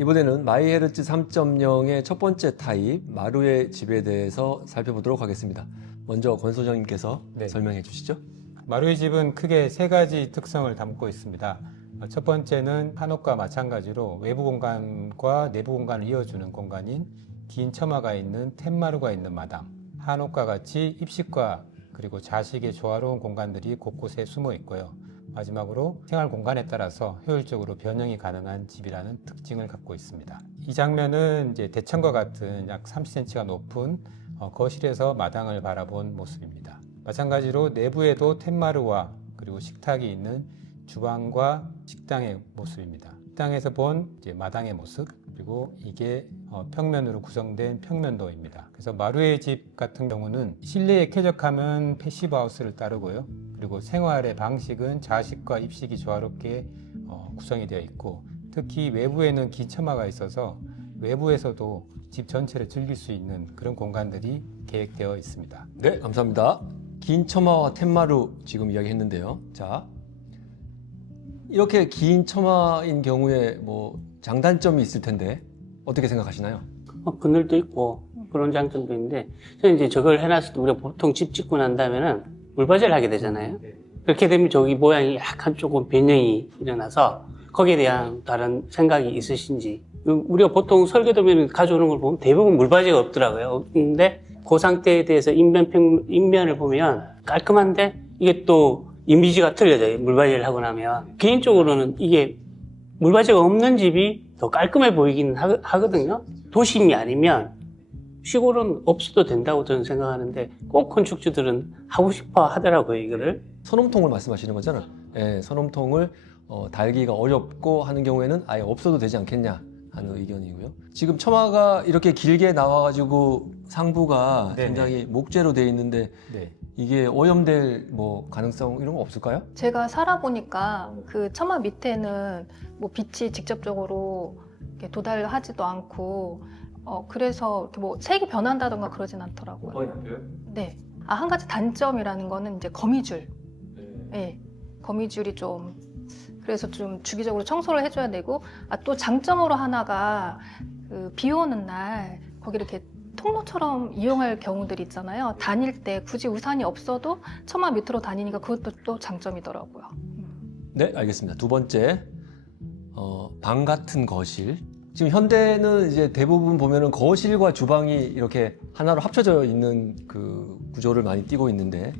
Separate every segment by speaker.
Speaker 1: 이번에는 마이헤르츠 3.0의 첫 번째 타입 마루의 집에 대해서 살펴보도록 하겠습니다. 먼저 권 소장님께서
Speaker 2: 네.
Speaker 1: 설명해 주시죠.
Speaker 2: 마루의 집은 크게 세 가지 특성을 담고 있습니다. 어, 첫 번째는 한옥과 마찬가지로 외부 공간과 내부 공간을 이어주는 공간인 긴 처마가 있는 텐마루가 있는 마당. 한옥과 같이 입식과 그리고 자식의 조화로운 공간들이 곳곳에 숨어 있고요. 마지막으로 생활 공간에 따라서 효율적으로 변형이 가능한 집이라는 특징을 갖고 있습니다. 이 장면은 이제 대천과 같은 약 30cm가 높은 어, 거실에서 마당을 바라본 모습입니다. 마찬가지로 내부에도 텐마루와 그리고 식탁이 있는 주방과 식당의 모습입니다. 식당에서 본 마당의 모습 그리고 이게 어, 평면으로 구성된 평면도입니다. 그래서 마루의 집 같은 경우는 실내의 쾌적함은 패시브 하우스를 따르고요. 그리고 생활의 방식은 자식과 입식이 조화롭게 어, 구성이 되어 있고 특히 외부에는 기처마가 있어서 외부에서도 집 전체를 즐길 수 있는 그런 공간들이 계획되어 있습니다.
Speaker 1: 네, 감사합니다. 긴 처마와 텐마루 지금 이야기했는데요. 자, 이렇게 긴 처마인 경우에 뭐 장단점이 있을 텐데 어떻게 생각하시나요?
Speaker 3: 어, 그늘도 있고 그런 장점도 있는데 저는 이제 저걸 해놨을 때 우리가 보통 집 짓고 난 다음에는 물바지를 하게 되잖아요. 그렇게 되면 저기 모양이 약간 조금 변형이 일어나서 거기에 대한 다른 생각이 있으신지 우리가 보통 설계도면 가져오는 걸 보면 대부분 물바지가 없더라고요. 근데 그 상태에 대해서 인면 평- 인면을 보면 깔끔한데 이게 또 이미지가 틀려져요. 물바지를 하고 나면 개인적으로는 이게 물바지가 없는 집이 더 깔끔해 보이긴 하, 하거든요. 도심이 아니면 시골은 없어도 된다고 저는 생각하는데 꼭 건축주들은 하고 싶어 하더라고요, 이거를.
Speaker 1: 선홈통을 말씀하시는 거잖아요. 예, 선홈통을 어, 달기가 어렵고 하는 경우에는 아예 없어도 되지 않겠냐 하는 의견이고요. 지금 처마가 이렇게 길게 나와가지고 상부가
Speaker 2: 네네.
Speaker 1: 굉장히 목재로 돼 있는데
Speaker 2: 네.
Speaker 1: 이게 오염될 뭐 가능성 이런 거 없을까요?
Speaker 4: 제가 살아보니까 그 처마 밑에는 뭐 빛이 직접적으로 도달하지도 않고 어 그래서 이렇게 뭐 색이 변한다던가 그러진 않더라고요. 네. 아 한 가지 단점이라는 거는 이제 거미줄. 예. 거미줄이 좀 그래서 좀 주기적으로 청소를 해줘야 되고 아 또 장점으로 하나가 그 비 오는 날 거기 이렇게 통로처럼 이용할 경우들 있잖아요. 다닐 때 굳이 우산이 없어도 처마 밑으로 다니니까 그것도 또 장점이더라고요.
Speaker 1: 네, 알겠습니다. 두 번째, 어, 방 같은 거실. 지금 현대는 이제 대부분 보면은 거실과 주방이 이렇게 하나로 합쳐져 있는 그 구조를 많이 띠고 있는데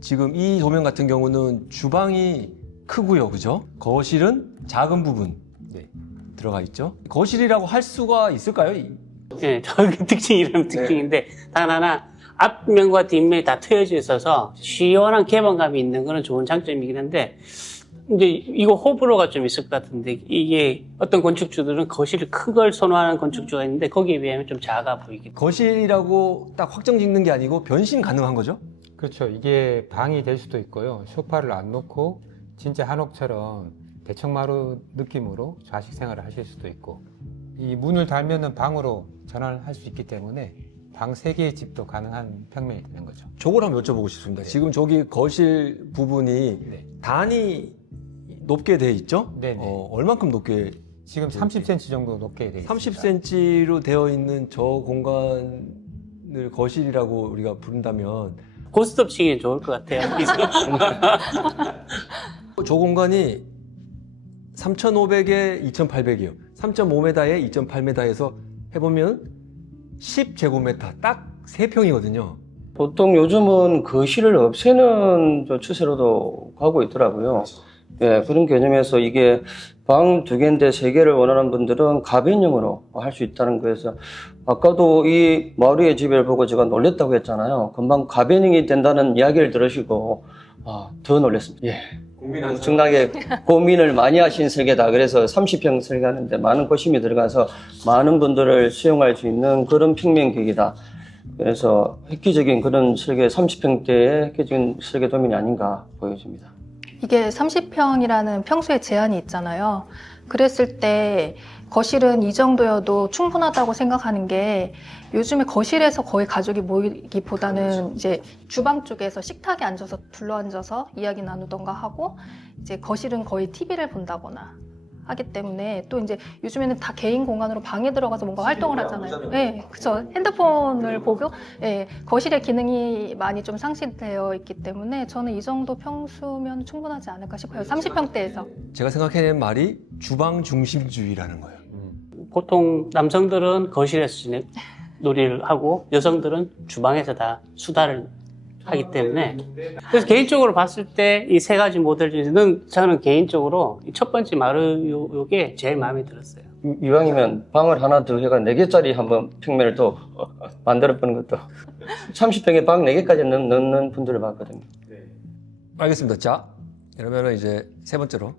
Speaker 1: 지금 이 도면 같은 경우는 주방이 크고요, 그죠? 거실은 작은 부분
Speaker 2: 네.
Speaker 1: 들어가 있죠. 거실이라고 할 수가 있을까요? 이-
Speaker 3: 예, 저기 특징이 이런 특징인데 단 하나 앞면과 뒷면이 다 트여져 있어서 시원한 개방감이 있는 거는 좋은 장점이긴 한데 이제 이거 호불호가 좀 있을 것 같은데 이게 어떤 건축주들은 거실을 큰걸 선호하는 건축주가 있는데 거기에 비하면 좀 작아 보이기도
Speaker 1: 거실이라고 딱 확정 짓는 게 아니고 변신 가능한 거죠?
Speaker 2: 그렇죠. 이게 방이 될 수도 있고요. 소파를 안 놓고 진짜 한옥처럼 대청마루 느낌으로 좌식 생활을 하실 수도 있고 이 문을 달면은 방으로 전환을 할 수 있기 때문에 방 세 개의 집도 가능한 평면이 되는 거죠.
Speaker 1: 저걸 한번 여쭤보고 싶습니다.
Speaker 2: 네.
Speaker 1: 지금 저기 거실 부분이
Speaker 2: 네.
Speaker 1: 단이 높게 돼 있죠?
Speaker 2: 네네.
Speaker 1: 어, 얼만큼 높게?
Speaker 2: 지금 30cm 정도 높게 되어 있습니다.
Speaker 1: 30cm로 되어 있는 저 공간을 거실이라고 우리가 부른다면
Speaker 3: 고스톱 치기 좋을 것 같아요.
Speaker 1: 저 공간이 3,500에 2,800이에요. 3.5m에 2.8m에서 해보면 10제곱미터 딱 3평이거든요.
Speaker 5: 보통 요즘은 거실을 없애는 저 추세로도 가고 있더라고요. 예, 그런 개념에서 이게 방 두 개인데 세 개를 원하는 분들은 가변형으로 할 수 있다는 거에서 아까도 이 마루의 집을 보고 제가 놀랬다고 했잖아요. 금방 가변형이 된다는 이야기를 들으시고 아, 더 놀랐습니다. 예. 엄청나게 고민을 많이 하신 설계다. 그래서 30평 설계하는데 많은 고심이 들어가서 많은 분들을 수용할 수 있는 그런 평면격이다. 그래서 획기적인 그런 설계, 30평대의 획기적인 설계 도면이 아닌가 보여집니다.
Speaker 4: 이게 30평이라는 평수의 제한이 있잖아요. 그랬을 때 거실은 이 정도여도 충분하다고 생각하는 게 요즘에 거실에서 거의 가족이 모이기보다는 이제 주방 쪽에서 식탁에 앉아서 둘러 앉아서 이야기 나누던가 하고 이제 거실은 거의 TV를 본다거나 하기 때문에 또 이제 요즘에는 다 개인 공간으로 방에 들어가서 뭔가 활동을 하잖아요. 네, 그렇죠. 핸드폰을 보고 예, 거실의 기능이 많이 좀 상실되어 있기 때문에 저는 이 정도 평수면 충분하지 않을까 싶어요. 30평대에서.
Speaker 1: 제가 생각해낸 말이 주방 중심주의라는 거예요.
Speaker 3: 보통 남성들은 거실에서 지내 놀이를 하고 여성들은 주방에서 다 수다를 하기 때문에 그래서 개인적으로 봤을 때 이 세 가지 모델 중에서는 저는 개인적으로 이 첫 번째 마루 요게 제일 마음에 들었어요.
Speaker 5: 이- 이왕이면 방을 하나 더 해가 4개짜리 한번 평면을 또 만들어 보는 것도 30평에 방 4개까지 넣는, 넣는 분들을 봤거든요.
Speaker 1: 알겠습니다. 자, 그러면은 이제 세 번째로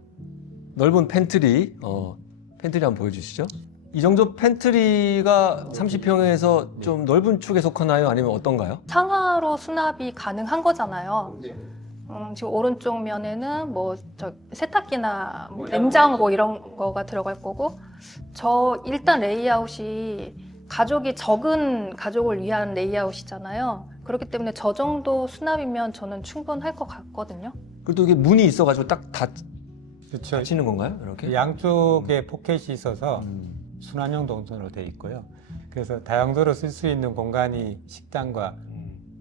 Speaker 1: 넓은 팬트리, 어, 팬트리 한번 보여주시죠. 이 정도 팬트리가 30평에서 좀 넓은 축에 속하나요? 아니면 어떤가요?
Speaker 4: 상하로 수납이 가능한 거잖아요. 음, 지금 오른쪽 면에는 뭐 저 세탁기나 뭐 냉장고 이런 거가 들어갈 거고 저 일단 레이아웃이 가족이 적은 가족을 위한 레이아웃이잖아요. 그렇기 때문에 저 정도 수납이면 저는 충분할 것 같거든요.
Speaker 1: 그래도 이게 문이 있어가지고 딱 닫,
Speaker 2: 그렇죠.
Speaker 1: 닫히는 건가요? 이렇게?
Speaker 2: 양쪽에 포켓이 있어서
Speaker 1: 음.
Speaker 2: 순환형 동선으로 되어 있고요. 그래서 다용도로 쓸 수 있는 공간이 식당과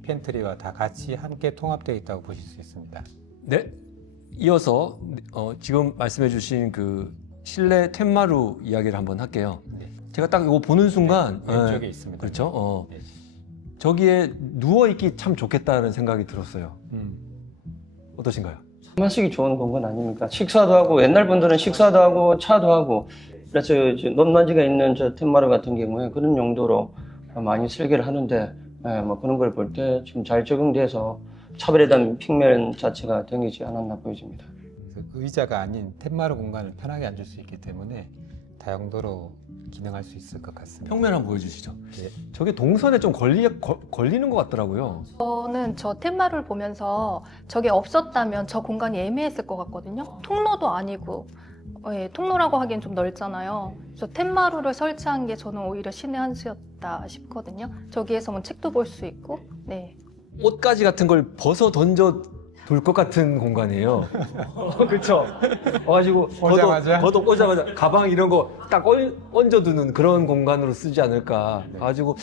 Speaker 2: 팬트리와 다 같이 함께 통합되어 있다고 보실 수 있습니다.
Speaker 1: 네. 이어서 어, 지금 말씀해 주신 그 실내 텐마루 이야기를 한번 할게요.
Speaker 2: 네.
Speaker 1: 제가 딱 이거 보는 순간
Speaker 2: 왼쪽에
Speaker 1: 예,
Speaker 2: 있습니다.
Speaker 1: 그렇죠. 어,
Speaker 2: 네.
Speaker 1: 저기에 누워 있기 참 좋겠다는 생각이 들었어요.
Speaker 2: 음.
Speaker 1: 어떠신가요?
Speaker 5: 마시기 좋은 공간 아닙니까? 식사도 하고 옛날 분들은 식사도 하고 차도 하고 그래서 이제 높낮이가 있는 저 텐마루 같은 경우에 그런 용도로 많이 설계를 하는데 예, 뭐 그런 걸 볼 때 지금 잘 적응돼서 차별에 대한 핑면 자체가 되지 않았나 보여집니다.
Speaker 2: 그래서 의자가 아닌 텐마루 공간을 편하게 앉을 수 있기 때문에 다용도로 기능할 수 있을 것 같습니다.
Speaker 1: 평면 한번 보여주시죠.
Speaker 2: 네.
Speaker 1: 저게 동선에 좀 걸리, 거- 걸리는 것 같더라고요.
Speaker 4: 저는 저 텐마루를 보면서 저게 없었다면 저 공간이 애매했을 것 같거든요. 통로도 아니고 예, 통로라고 하기엔 좀 넓잖아요. 그래서 텐마루를 설치한 게 저는 오히려 신의 한 수였다 싶거든요. 저기에서 뭐 책도 볼 수 있고, 네.
Speaker 1: 옷가지 같은 걸 벗어 던져 둘것 같은 공간이에요. 그렇죠. 와가지고
Speaker 2: 오자마자?
Speaker 1: 걷어, 걷어 오자마자 가방 이런 거 딱 얹어두는 그런 공간으로 쓰지 않을까.
Speaker 2: 네.
Speaker 1: 가지고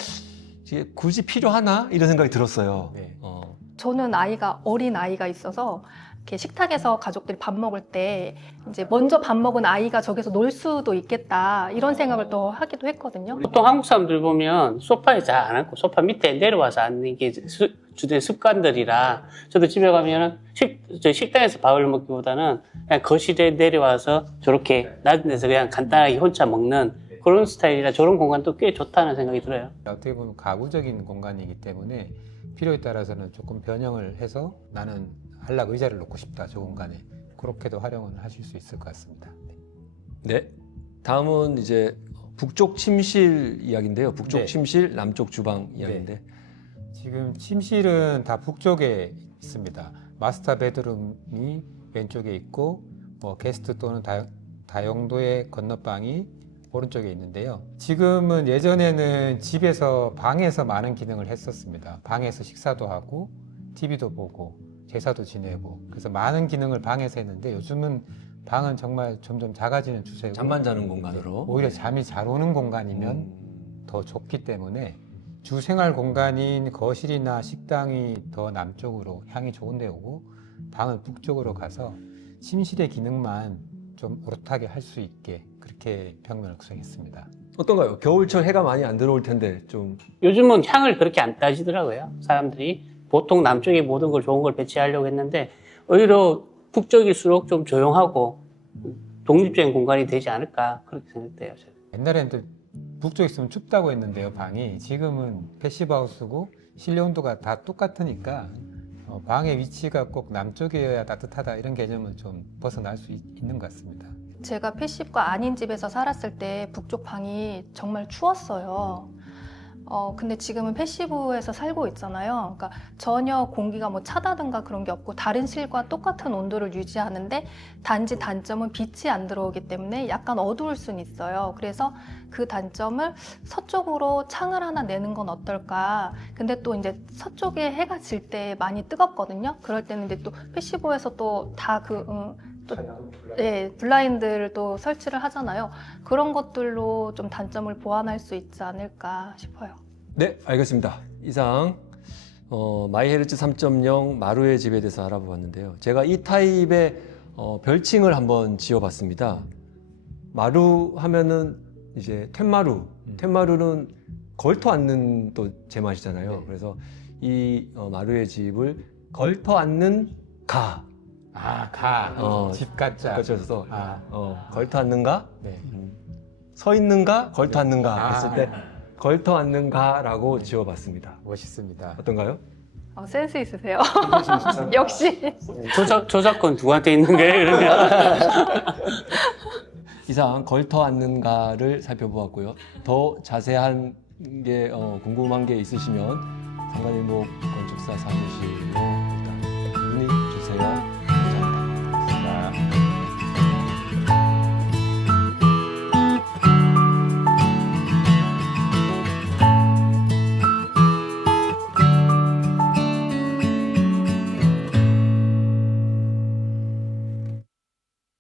Speaker 1: 이게 굳이 필요하나 이런 생각이 들었어요.
Speaker 2: 네.
Speaker 1: 어.
Speaker 4: 저는 아이가 어린 아이가 있어서 이렇게 식탁에서 가족들이 밥 먹을 때 이제 먼저 밥 먹은 아이가 저기서 놀 수도 있겠다 이런 생각을 또 하기도 했거든요.
Speaker 3: 보통 한국 사람들 보면 소파에 잘 안 앉고 소파 밑에 내려와서 앉는 게 수- 주된 습관들이라 저도 집에 가면은 식, 저 식당에서 밥을 먹기보다는 그냥 거실에 내려와서 저렇게 낮은 데서 그냥 간단하게 혼자 먹는 그런 스타일이라 저런 공간도 꽤 좋다는 생각이 들어요.
Speaker 2: 어떻게 보면 가구적인 공간이기 때문에 필요에 따라서는 조금 변형을 해서 나는 한락 의자를 놓고 싶다 저 공간에 그렇게도 활용을 하실 수 있을 것 같습니다. 네.
Speaker 1: 네. 다음은 이제 북쪽 침실 이야기인데요. 북쪽
Speaker 2: 네.
Speaker 1: 침실, 남쪽 주방 이야기인데.
Speaker 2: 지금 침실은 다 북쪽에 있습니다. 마스터 베드룸이 왼쪽에 있고 뭐 게스트 또는 다, 다용도의 건너방이 오른쪽에 있는데요. 지금은 예전에는 집에서 방에서 많은 기능을 했었습니다. 방에서 식사도 하고 TV도 보고 제사도 지내고 그래서 많은 기능을 방에서 했는데 요즘은 방은 정말 점점 작아지는 추세고
Speaker 1: 잠만 자는 공간으로.
Speaker 2: 오히려 잠이 잘 오는 공간이면
Speaker 1: 음.
Speaker 2: 더 좁기 때문에 주 생활 공간인 거실이나 식당이 더 남쪽으로 향이 좋은 데 오고 방은 북쪽으로 가서 침실의 기능만 좀 오롯하게 할 수 있게 그렇게 평면을 구성했습니다.
Speaker 1: 어떤가요? 겨울철 해가 많이 안 들어올 텐데 좀
Speaker 3: 요즘은 향을 그렇게 안 따지더라고요. 사람들이 보통 남쪽에 모든 걸 좋은 걸 배치하려고 했는데 오히려 북쪽일수록 좀 조용하고 독립적인 공간이 되지 않을까 그렇게 생각돼요. 저는.
Speaker 2: 옛날에는 또 북쪽에 있으면 춥다고 했는데요, 방이. 지금은 패시브하우스고 실내 온도가 다 똑같으니까 어, 방의 위치가 꼭 남쪽이어야 따뜻하다 이런 개념은 좀 벗어날 수 있, 있는 것 같습니다.
Speaker 4: 제가 패시브가 아닌 집에서 살았을 때 북쪽 방이 정말 추웠어요. 어, 근데 지금은 패시브에서 살고 있잖아요. 그러니까 전혀 공기가 뭐 차다든가 그런 게 없고 다른 실과 똑같은 온도를 유지하는데 단지 단점은 빛이 안 들어오기 때문에 약간 어두울 수는 있어요. 그래서 그 단점을 서쪽으로 창을 하나 내는 건 어떨까. 근데 또 이제 서쪽에 해가 질 때 많이 뜨겁거든요. 그럴 때는 이제 또 패시브에서 또 다그 또 예, 블라인드를 또 설치를 하잖아요. 그런 것들로 좀 단점을 보완할 수 있지 않을까 싶어요.
Speaker 1: 네, 알겠습니다. 이상 어, 마이헤르츠 3.0 마루의 집에 대해서 알아보았는데요. 제가 이 타입의 어, 별칭을 한번 지어봤습니다. 마루 하면은 이제 텐마루, 텐마루는 걸터 앉는 또 제맛이잖아요.
Speaker 2: 네.
Speaker 1: 그래서 이 어, 마루의 집을 걸터 앉는 가,
Speaker 2: 아, 가.
Speaker 1: 어,
Speaker 2: 집 가짜.
Speaker 1: 그래서
Speaker 2: 아,
Speaker 1: 어, 걸터 앉는가,
Speaker 2: 네.
Speaker 1: 음, 서 있는가, 걸터 앉는가 했을
Speaker 2: 아.
Speaker 1: 때 걸터 앉는가라고 지어봤습니다.
Speaker 2: 멋있습니다.
Speaker 1: 어떤가요?
Speaker 4: 어, 센스 있으세요. 역시.
Speaker 3: 조작, 저작권 누구한테 있는 그러면?
Speaker 1: 이상 걸터 앉는가를 살펴보았고요. 더 자세한 게 어, 궁금한 게 있으시면 상관일목 건축사 사무실로 일단 문의 주세요.